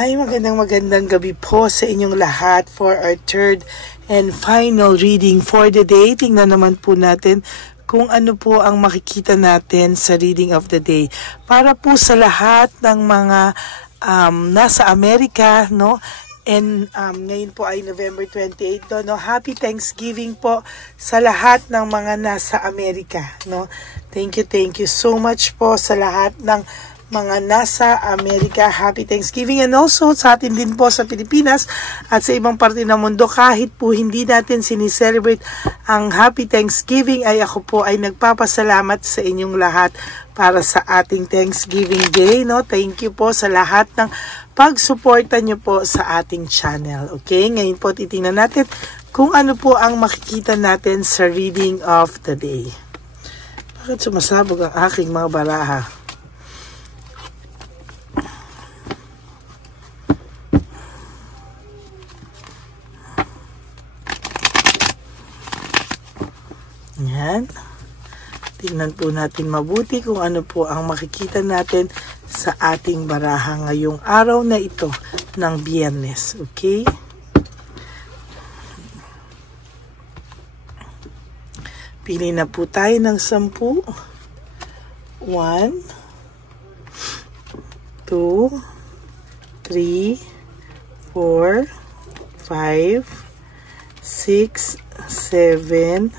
Hi, magandang gabi po sa inyong lahat for our third and final reading for the day. Tingnan naman po natin kung ano po ang makikita natin sa reading of the day. Para po sa lahat ng mga nasa Amerika, no? And ngayon po ay November 28, no? Happy Thanksgiving po sa lahat ng mga nasa Amerika, no? Thank you so much po sa lahat ng mga nasa Amerika. Happy Thanksgiving, and also sa atin din po sa Pilipinas at sa ibang parte ng mundo. Kahit po hindi natin sinicelebrate ang Happy Thanksgiving, ay ako po ay nagpapasalamat sa inyong lahat para sa ating Thanksgiving Day, no? Thank you po sa lahat ng pagsuporta nyo po sa ating channel. Okay, ngayon po titingnan natin kung ano po ang makikita natin sa reading of the day. Bakit sumasabog ang aking mga baraha? Yan. Tingnan po natin mabuti kung ano po ang makikita natin sa ating baraha ngayong araw na ito ng Biyernes. Okay? Pili na po tayo ng 10. 1, 2, 3, 4, 5, 6, 7,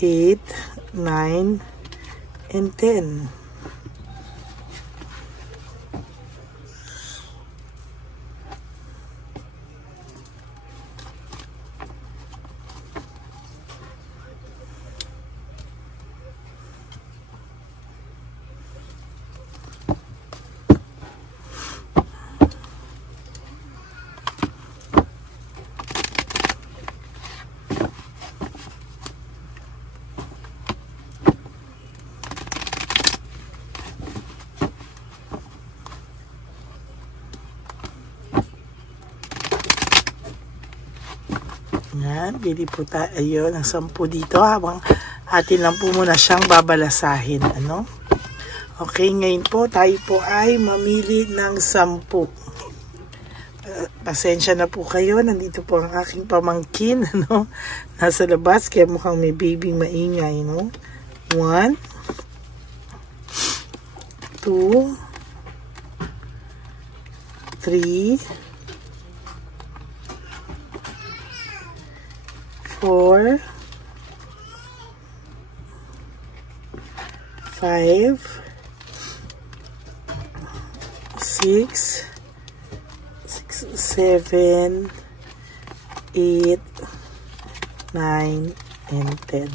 8, 9, and 10. Yan, bili po tayo ng 10 dito habang atin lang po muna siyang babalasahin. Ano? Okay, ngayon po tayo po ay mamili ng 10. Pasensya na po kayo, nandito po ang aking pamangkin, ano? Nasa labas, kaya mukhang may baby maingay, no? 1, 2, 3, 4, 5, 6, 7, 8, 9, and 10.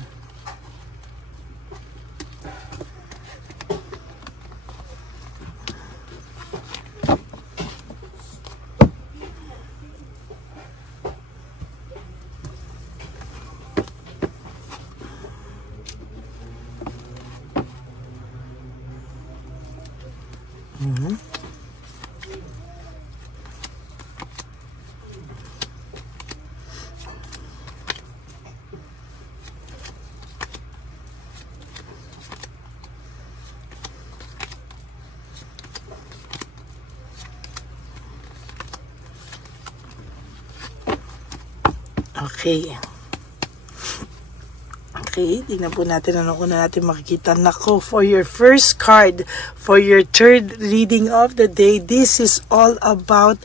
Okay, tingnan po natin ano una natin makikita. Nako, for your first card, for your third reading of the day, this is all about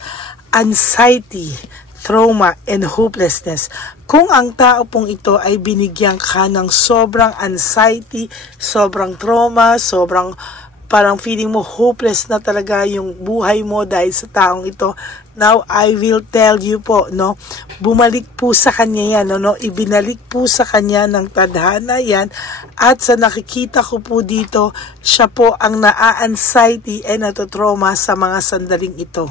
anxiety, trauma, and hopelessness. Kung ang tao pong ito ay binigyan ka ng sobrang anxiety, sobrang trauma, sobrang parang feeling mo hopeless na talaga yung buhay mo dahil sa taong ito, now I will tell you po, no, bumalik po sa kanya yan, no, ibinalik po sa kanya ng tadhana yan, at sa nakikita ko po dito, siya po ang naa-anxiety and natotrauma sa mga sandaling ito.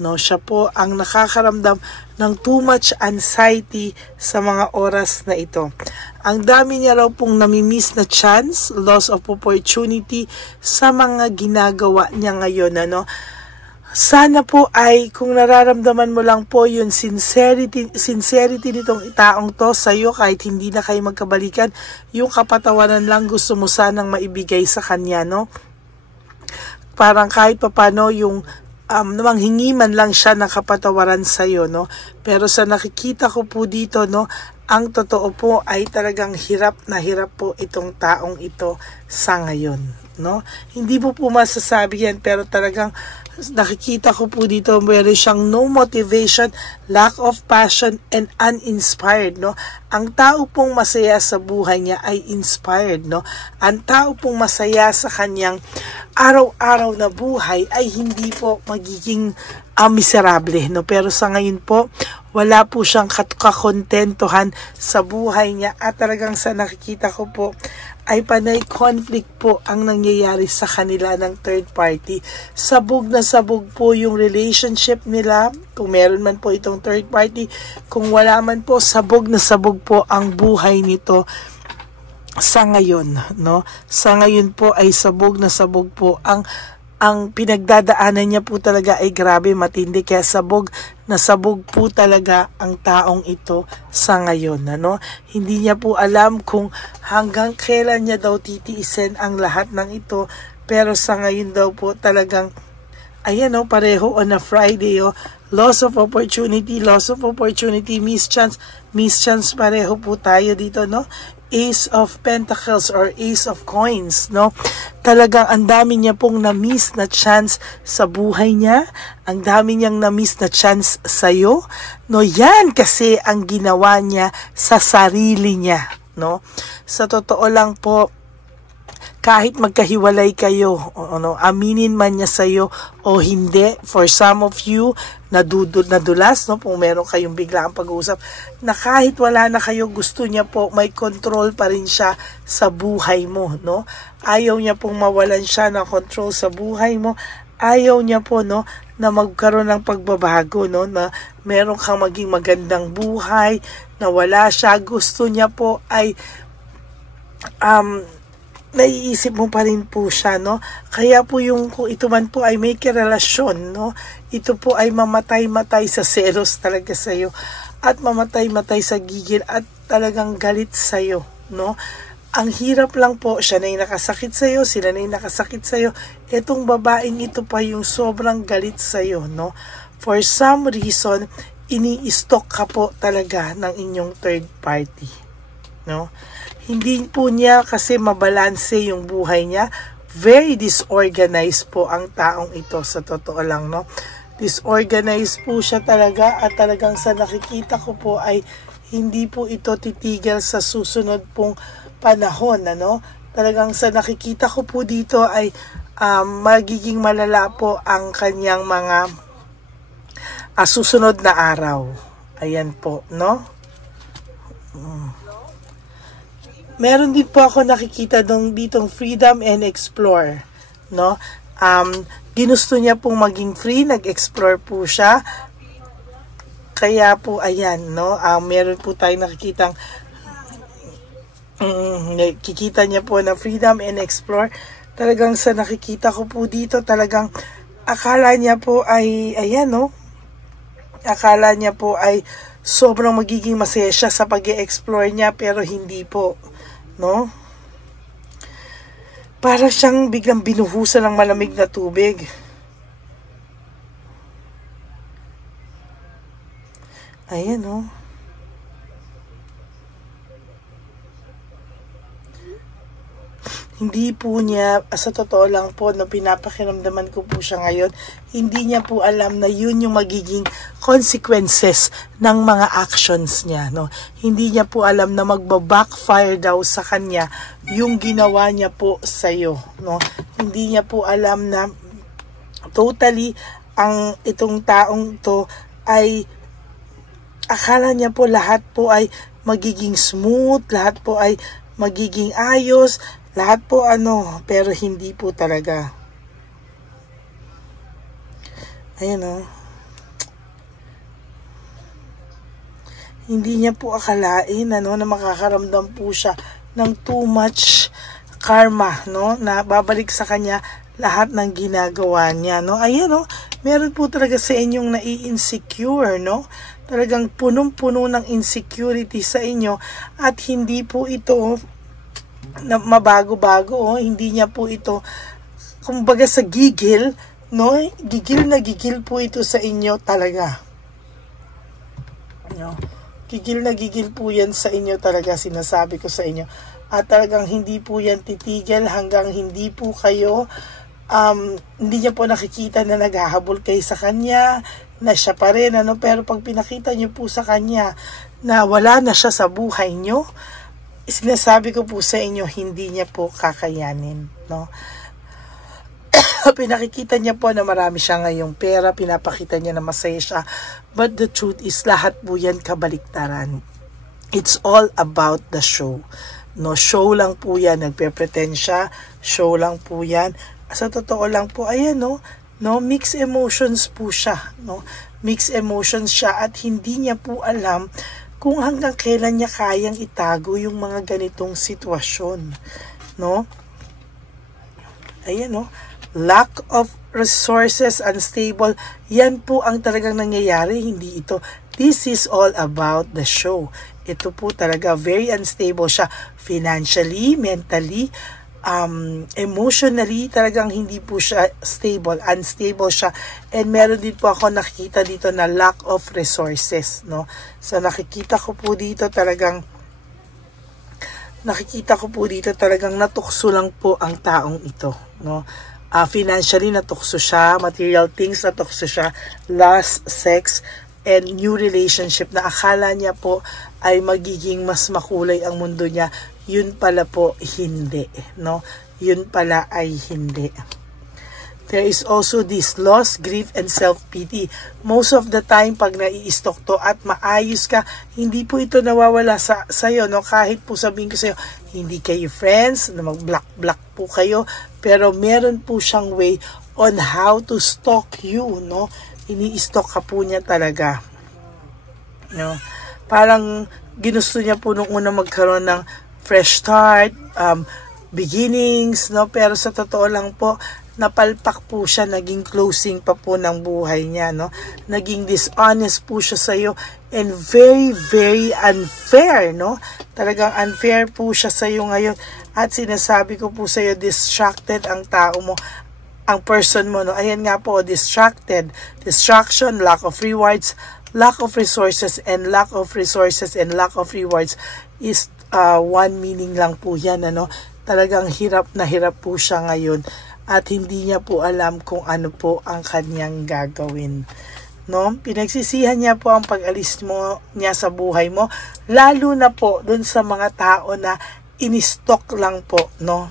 No, siya po ang nakakaramdam ng too much anxiety sa mga oras na ito. Ang dami niya raw pong namimiss na chance, loss of opportunity sa mga ginagawa niya ngayon. Ano? Sana po ay kung nararamdaman mo lang po yung sincerity nitong taong to sa'yo, kahit hindi na kayo magkabalikan, yung kapatawaran lang gusto mo sanang maibigay sa kanya, no? Parang kahit papano yung manghingi man lang siya ng kapatawaran sa'yo, no? Pero sa nakikita ko po dito, no, ang totoo po ay talagang hirap na hirap po itong taong ito sa ngayon, no? Hindi po masasabi yan, pero talagang nakikita ko po dito, meron siyang no motivation, lack of passion, and uninspired, no? Ang tao pong masaya sa buhay niya ay inspired, no? Ang tao pong masaya sa kanyang araw-araw na buhay ay hindi po magiging miserable, no? Pero sa ngayon po, wala po siyang kakontentuhan sa buhay niya at talagang sa nakikita ko po ay panay conflict po ang nangyayari sa kanila ng third party. Sabog na sabog po yung relationship nila, kung meron man po itong third party. Kung wala man po, sabog na sabog po ang buhay nito sa ngayon, no? Sa ngayon po ay sabog na sabog po ang pinagdadaanan niya po talaga ay grabe matindi, kaya sabog na sabog po talaga ang taong ito sa ngayon, ano? Hindi niya po alam kung hanggang kailan niya daw titiisin ang lahat ng ito, pero sa ngayon daw po talagang ayan, oh, pareho on a Friday, oh, loss of opportunity, missed chance pareho po tayo dito, no? Ace of Pentacles or Ace of Coins, no? Talagang ang dami niya pong na-miss na chance sa buhay niya. Ang dami niyang na-miss na chance sa'yo, no? Yan kasi ang ginawa niya sa sarili niya, no? Sa totoo lang po, kahit magkahiwalay kayo, ano, aminin man niya sa'yo o hindi, for some of you, nadulas, no, kung meron kayong biglang pag-uusap, na kahit wala na kayo, gusto niya po, may control pa rin siya sa buhay mo, no? Ayaw niya pong mawalan siya ng control sa buhay mo. Ayaw niya po, no, na magkaroon ng pagbabago, no, na meron kang maging magandang buhay, na wala siya. Gusto niya po ay, naiisip mo pa rin po siya, no? Kaya po yung kung ito man po ay may karelasyon, no? Ito po ay mamatay-matay sa selos talaga sa'yo at mamatay-matay sa gigil at talagang galit sa'yo, no? Ang hirap lang po, siya na yung nakasakit sa'yo, sila na yung nakasakit sa'yo. Itong babaeng ito pa yung sobrang galit sa'yo, no? For some reason, ini-stalk ka po talaga ng inyong third party, no? Hindi po niya kasi mabalanse yung buhay niya. Very disorganized po ang taong ito, sa totoo lang, no? Disorganized po siya talaga at talagang sa nakikita ko po ay hindi po ito titigil sa susunod pong panahon, ano? Talagang sa nakikita ko po dito ay magiging malala po ang kanyang mga susunod na araw. Ayan po, no? Meron din po ako nakikita ditong freedom and explore, no? Ginusto niya pong maging free, nag-explore po siya. Kaya po, ayan, no? Meron po tayong nakikitang kikita niya po na freedom and explore. Talagang sa nakikita ko po dito, talagang akala niya po ay, ayan, no? Akala niya po ay sobrang magiging masaya siya sa pag-i-explore niya, pero hindi po, no? Para siyang biglang binuhusan ng malamig na tubig. Ayan, no? Hindi po niya, sa totoo lang po, na pinapakiramdaman ko po siya ngayon, hindi niya po alam na yun yung magiging consequences ng mga actions niya, no? Hindi niya po alam na magbabackfire daw sa kanya yung ginawa niya po sa'yo, no? Hindi niya po alam na totally itong taong to ay akala niya po lahat po ay magiging smooth, lahat po ay magiging ayos, lahat po pero hindi po talaga. Ayan, oh. Hindi niya po akalain na makakaramdam po siya ng too much karma, no? Na babalik sa kanya lahat ng ginagawa niya, no? Ayan, oh. Meron po talaga sa inyong nai-insecure, no? Talagang punong-puno ng insecurity sa inyo at hindi po ito na mabago-bago, oh. Hindi niya po ito, kumbaga sa gigil, no? Gigil na gigil po ito sa inyo talaga. No? Gigil na gigil po yan sa inyo talaga, sinasabi ko sa inyo. At talagang hindi po yan titigil hanggang hindi po kayo, hindi niya po nakikita na naghahabol kayo sa kanya, na siya pa rin, ano? Pero pag pinakita niyo po sa kanya na wala na siya sa buhay niyo, sinasabi ko po sa inyo, hindi niya po kakayanin, no? Pinakikita niya po na marami siya ngayong pera, pinapakita niya na masaya siya, but the truth is, lahat po yan kabaliktaran. It's all about the show, no? Show lang po yan, nagpe-pretend siya, show lang po yan. Sa totoo lang po, ayan, no, mixed emotions po siya, no? Mixed emotions siya, at hindi niya po alam kung hanggang kailan niya kayang itago yung mga ganitong sitwasyon, no? Ayan, no? Lack of resources, unstable, yan po ang talagang nangyayari, hindi ito. This is all about the show. Ito po talaga, very unstable siya, financially, mentally, emotionally, talagang hindi po siya stable, unstable siya. And meron din po ako nakikita dito na lack of resources, no? So nakikita ko po dito talagang natukso lang po ang taong ito, no? Financially natukso siya, material things natukso siya, lust, sex, and new relationship na akala niya po ay magiging mas makulay ang mundo niya. Yun pala po hindi, no? Yun pala ay hindi. There is also this loss, grief, and self-pity. Most of the time, pag nai-stalk to at maayos ka, hindi po ito nawawala sa'yo, no? Kahit po sabihin ko sa'yo, hindi kayo friends, na mag-block po kayo, pero meron po siyang way on how to stalk you, no? Ini-stalk ka po niya talaga, no? Parang ginusto niya po nung una magkaroon ng fresh start, beginnings, no? Pero sa totoo lang po, napalpak po siya, naging closing pa po ng buhay niya, no? Naging dishonest po siya sa iyo, and very, very unfair, no? Talagang unfair po siya sa iyo ngayon. At sinasabi ko po sa iyo, distracted ang tao mo, ang person mo, no? Ayan nga po, distracted, distraction, lack of rewards, lack of resources, and lack of resources and lack of rewards is one meaning lang po yan, ano? Talagang hirap na hirap po siya ngayon. At hindi niya po alam kung ano po ang kanyang gagawin, no? Pinagsisihan niya po ang pag-alis niya sa buhay mo, lalo na po dun sa mga tao na in-stalk lang po, no?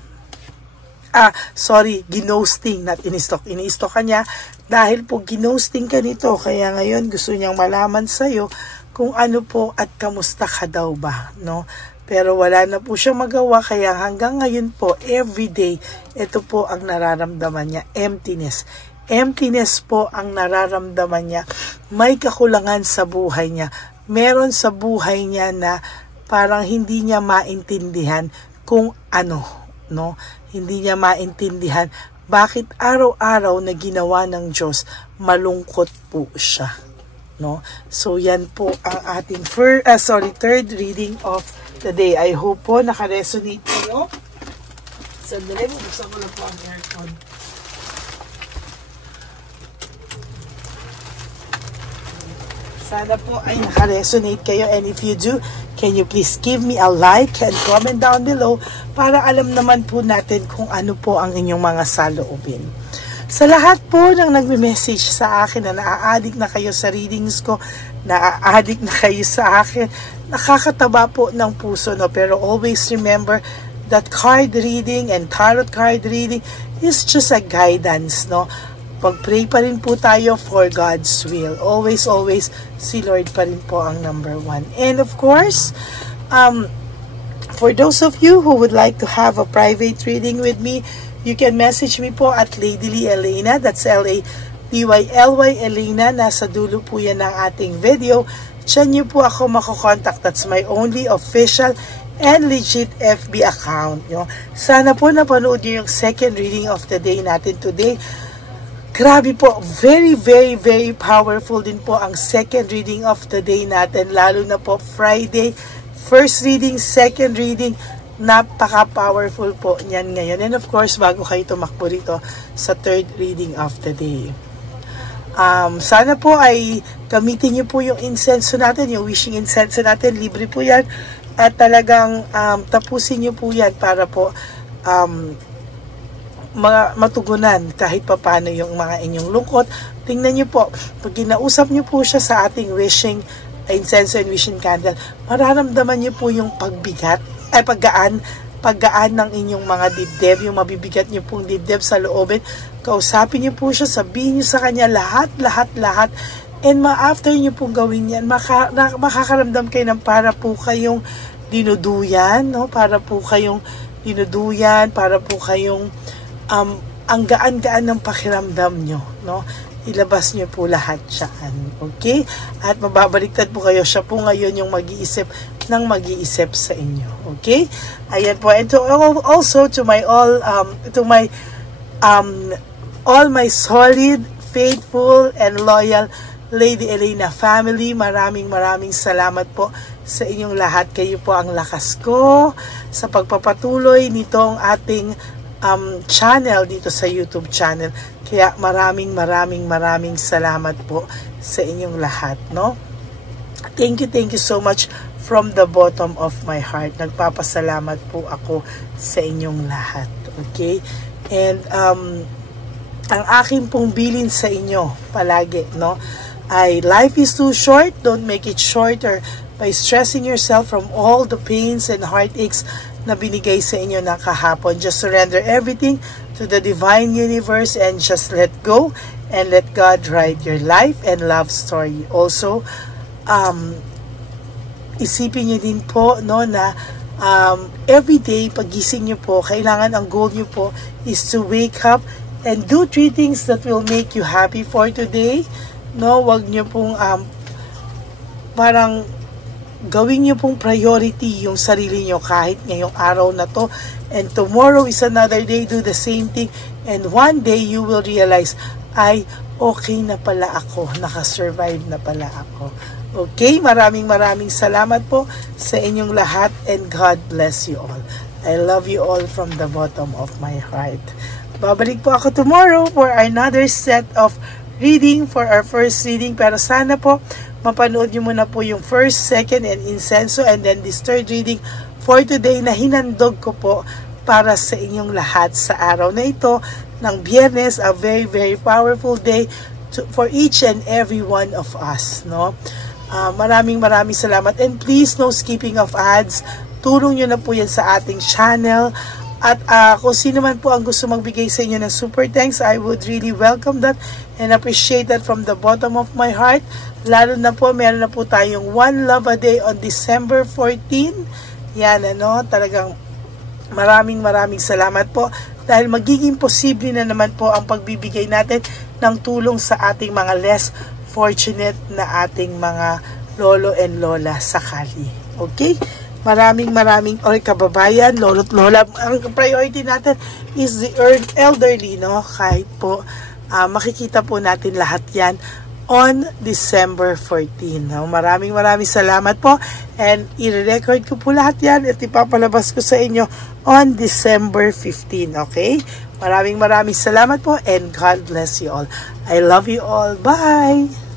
Ginosting, not in-stalk. In-stalk ka niya dahil po ginosting ka nito, kaya ngayon gusto niyang malaman sa'yo kung ano po at kamusta ka daw ba, no? Pero wala na po siya magawa, kaya hanggang ngayon po, everyday, ito po ang nararamdaman niya, emptiness. Emptiness po ang nararamdaman niya. May kakulangan sa buhay niya. Meron sa buhay niya na parang hindi niya maintindihan kung ano, no? Hindi niya maintindihan bakit araw-araw na ginawa ng Diyos, malungkot po siya, no? So yan po ang ating third reading of the day. I hope po naka-resonate kayo. Sandali, buksan ko lang po ang aircon. Sana po ay naka-resonate kayo, and if you do, can you please give me a like and comment down below para alam naman po natin kung ano po ang inyong mga saloobin. Sa lahat po ng nagme-message sa akin na naa-addict na kayo sa readings ko, naa-addict na kayo sa akin, nakakataba po ng puso, no? Pero always remember that card reading and tarot card reading is just a guidance, no? Pag-pray pa rin po tayo for God's will. Always, always, si Lord pa rin po ang number one. And of course, for those of you who would like to have a private reading with me, you can message me po at Ladyly Elena. That's L-A-D-Y-L-Y Elena. Nasa dulo po yan ng ating video. Diyan nyo po ako makokontakt. That's my only official and legit FB account. No? Sana po napanood nyo yung second reading of the day natin today. Grabe po, very, very, very powerful din po ang second reading of the day natin. Lalo na po Friday, first reading, second reading, Napaka-powerful po niyan ngayon. And of course, bago kayo tumakbo rito sa third reading of the day. Sana po ay gamitin niyo po yung incense natin, yung wishing incense natin. Libre po yan. At talagang tapusin niyo po yan para po matugunan kahit papano yung mga inyong lungkot. Tingnan niyo po, pag ginausap niyo po siya sa ating wishing incense and wishing candle, mararamdaman niyo po yung paggaan ng inyong mga dibdib, yung mabibigat niyo pong dibdib sa loobin. Kausapin niyo po siya, sabihin niyo sa kanya lahat. And after niyo pong gawin yan, makakaramdam kayo ng para po kayong dinuduyan, no? Para po kayong ang gaan-gaan ng pakiramdam nyo, no? Ilabas nyo po lahat yan, okay? At mababaliktad po kayo, siya po ngayon yung mag-iisip sa inyo, okay? Ayan po. And also to my all my solid, faithful, and loyal Lady Elena family, maraming salamat po sa inyong lahat. Kayo po ang lakas ko sa pagpapatuloy nitong ating channel dito sa YouTube channel. Kaya maraming salamat po sa inyong lahat, no? Thank you so much from the bottom of my heart. Nagpapasalamat po ako sa inyong lahat, okay? And ang aking pong bilin sa inyo palagi, no, ay life is too short. Don't make it shorter by stressing yourself from all the pains and heartaches na binigay sa inyo na kahapon. Just surrender everything to the divine universe and just let go and let God write your life and love story. Also, isipin niyo din po, no, na everyday pagising niyo po, kailangan ang goal niyo po is to wake up and do 3 things that will make you happy for today. No, wag niyo pong parang gawin niyo pong priority yung sarili niyo kahit ngayong araw na to, and tomorrow is another day. Do the same thing, and one day you will realize, ay, okay na pala ako, nakasurvive na pala ako. Okay, maraming salamat po sa inyong lahat, and God bless you all. I love you all from the bottom of my heart. Babalik po ako tomorrow for another set of reading for our first reading, pero sana po mapanood nyo muna po yung first, second, and incenso, and then this third reading for today na hinandog ko po para sa inyong lahat sa araw na ito ng Biyernes, a very powerful day for each and every one of us, no? Maraming salamat, and please, no skipping of ads. Tulong nyo na po yan sa ating channel. At kung sino man po ang gusto magbigay sa inyo ng super thanks, I would really welcome that and appreciate that from the bottom of my heart. Lalo na po, meron na po tayong One Love a Day on December 14. Yan, ano, talagang maraming salamat po dahil magiging posible na naman po ang pagbibigay natin ng tulong sa ating mga less fortunate na ating mga lolo and lola sakali. Okay? Maraming kababayan, lolo't lola. Ang priority natin is the elderly, no? Kahit po makikita po natin lahat yan on December 14. No? Maraming salamat po, and i-record ko po lahat yan at ipapalabas ko sa inyo on December 15. Okay? Maraming salamat po, and God bless you all. I love you all. Bye!